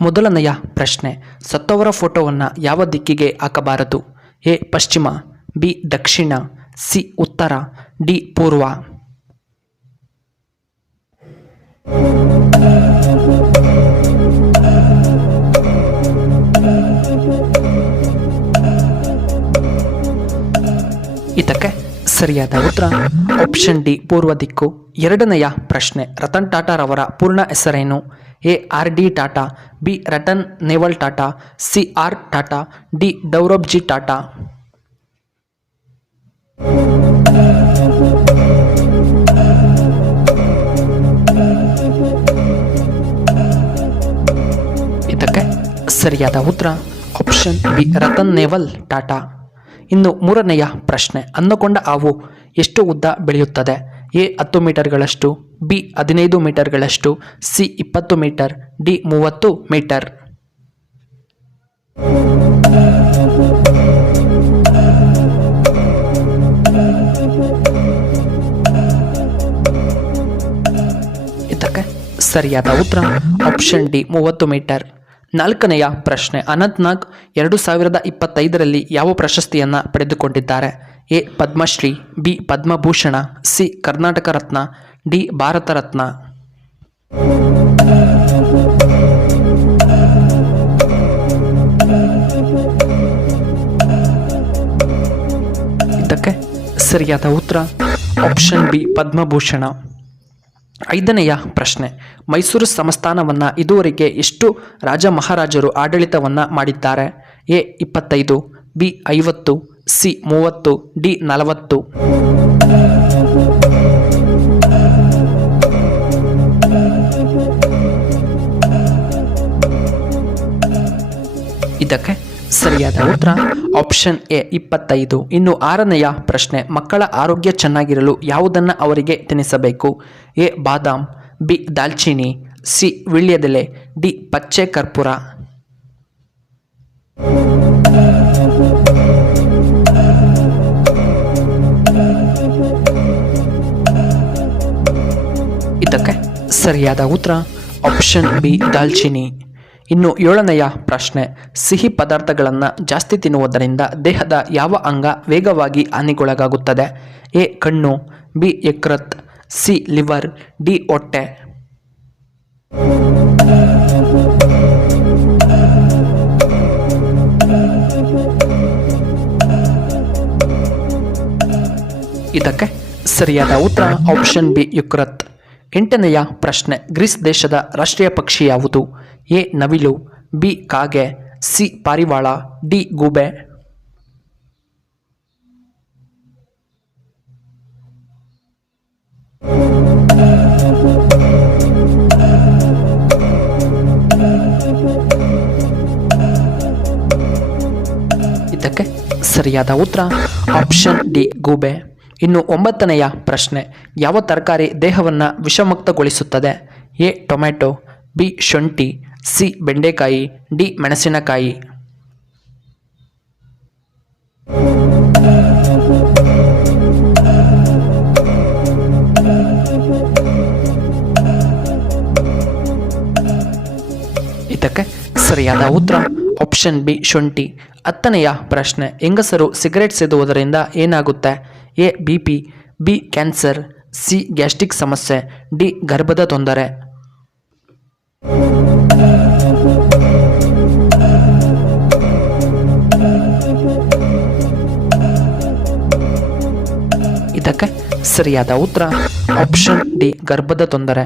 ಮೊದಲನೆಯ ಪ್ರಶ್ನೆ, ಸತ್ತವರ ಫೋಟೋವನ್ನು ಯಾವ ದಿಕ್ಕಿಗೆ ಹಾಕಬಾರದು? ಎ ಪಶ್ಚಿಮ, ಬಿ ದಕ್ಷಿಣ, ಸಿ ಉತ್ತರ, ಡಿ ಪೂರ್ವ. ಇದಕ್ಕೆ ಸರಿಯಾದ ಉತ್ತರ ಆಪ್ಷನ್ ಡಿ ಪೂರ್ವ ದಿಕ್ಕು. ಎರಡನೆಯ ಪ್ರಶ್ನೆ, ರತನ್ ಟಾಟಾರವರ ಪೂರ್ಣ ಹೆಸರೇನು? A R D Tata, B Ratan Naval Tata, C R Tata, D Dorabji Tata. ಇದಕ್ಕೆ ಸರಿಯಾದ ಉತ್ತರ ಆಪ್ಷನ್ ಬಿ ರತನ್ ನೇವಲ್ ಟಾಟಾ. ಇನ್ನು ಮೂರನೆಯ ಪ್ರಶ್ನೆ, ಅನ್ನಕೊಂಡ ಹಾವು ಎಷ್ಟು ಉದ್ದ ಬೆಳೆಯುತ್ತದೆ? ಎ 10 ಮೀಟರ್ಗಳಷ್ಟು, ಬಿ 15 ಮೀಟರ್ಗಳಷ್ಟು, ಸಿ 20 ಮೀಟರ್, ಡಿ 30 ಮೀಟರ್. ಇದಕ್ಕೆ ಸರಿಯಾದ ಉತ್ತರ ಆಪ್ಷನ್ ಡಿ 30 ಮೀಟರ್. ನಾಲ್ಕನೆಯ ಪ್ರಶ್ನೆ, ಅನಂತ್ನಾಗ್ 2025ರಲ್ಲಿ ಯಾವ ಪ್ರಶಸ್ತಿಯನ್ನು ಪಡೆದುಕೊಂಡಿದ್ದಾರೆ? A Padma Shri, B Padma Bhushan, C Karnataka Ratna, D Bharat Ratna. ಇದಕ್ಕೆ ಸರಿಯಾದ ಉತ್ತರ ಆಪ್ಷನ್ ಬಿ ಪದ್ಮಭೂಷಣ. ಐದನೆಯ ಪ್ರಶ್ನೆ, ಮೈಸೂರು ಸಂಸ್ಥಾನವನ್ನು ಇದುವರೆಗೆ ಎಷ್ಟು ರಾಜ ಮಹಾರಾಜರು ಆಡಳಿತವನ್ನು ಮಾಡಿದ್ದಾರೆ? A 25, B 50, C 30, D 40. ಇದಕ್ಕೆ ಸರಿಯಾದ ಉತ್ತರ ಆಪ್ಷನ್ ಎ 25. ಇನ್ನು ಆರನೆಯ ಪ್ರಶ್ನೆ, ಮಕ್ಕಳ ಆರೋಗ್ಯ ಚೆನ್ನಾಗಿರಲು ಯಾವುದನ್ನು ಅವರಿಗೆ ತಿನ್ನಿಸಬೇಕು? ಎ ಬಾದಾಮ್, ಬಿ ದಾಲ್ಚಿನ್ನಿ, ಸಿ ವೀಳ್ಯದೆಲೆ, ಡಿ ಪಚ್ಚೆ ಕರ್ಪೂರ. ಇದಕ್ಕೆ ಸರಿಯಾದ ಉತ್ತರ ಆಪ್ಷನ್ ಬಿ ದಾಲ್ಚಿನ್ನಿ. ಇನ್ನು ಏಳನೆಯ ಪ್ರಶ್ನೆ, ಸಿಹಿ ಪದಾರ್ಥಗಳನ್ನು ಜಾಸ್ತಿ ತಿನ್ನುವುದರಿಂದ ದೇಹದ ಯಾವ ಅಂಗ ವೇಗವಾಗಿ ಹಾನಿಗೊಳಗಾಗುತ್ತದೆ? ಎ ಕಣ್ಣು, ಬಿ ಯಕೃತ್, ಸಿ ಲಿವರ್, ಡಿ ಹೊಟ್ಟೆ. ಇದಕ್ಕೆ ಸರಿಯಾದ ಉತ್ತರ ಆಪ್ಷನ್ ಬಿ ಯಕೃತ್. ಎಂಟನೆಯ ಪ್ರಶ್ನೆ, ಗ್ರೀಸ್ ದೇಶದ ರಾಷ್ಟ್ರೀಯ ಪಕ್ಷಿ ಯಾವುದು? ಎ ನವಿಲು, ಬಿ ಕಾಗೆ, ಸಿ ಪಾರಿವಾಳ, ಡಿ ಗೂಬೆ. ಇದಕ್ಕೆ ಸರಿಯಾದ ಉತ್ತರ ಆಪ್ಷನ್ ಡಿ ಗೂಬೆ. ಇನ್ನು ಒಂಬತ್ತನೆಯ ಪ್ರಶ್ನೆ, ಯಾವ ತರಕಾರಿ ದೇಹವನ್ನು ವಿಷಮುಕ್ತಗೊಳಿಸುತ್ತದೆ? ಎ ಟೊಮೆಟೊ, ಬಿ ಶುಂಠಿ, ಸಿ ಬೆಂಡೆಕಾಯಿ, ಡಿ ಮೆಣಸಿನಕಾಯಿ. ಇದಕ್ಕೆ ಸರಿಯಾದ ಉತ್ತರ ಆಪ್ಷನ್ ಬಿ ಶುಂಠಿ. ಹತ್ತನೆಯ ಪ್ರಶ್ನೆ, ಹೆಂಗಸರು ಸಿಗರೆಟ್ ಸೇದುವುದರಿಂದ ಏನಾಗುತ್ತೆ? A B P, B cancer, C gastric ಸಮಸ್ಯೆ, ಡಿ ಗರ್ಭದ ತೊಂದರೆ. ಇದಕ್ಕೆ ಸರಿಯಾದ ಉತ್ತರ ಆಪ್ಷನ್ ಡಿ ಗರ್ಭದ ತೊಂದರೆ.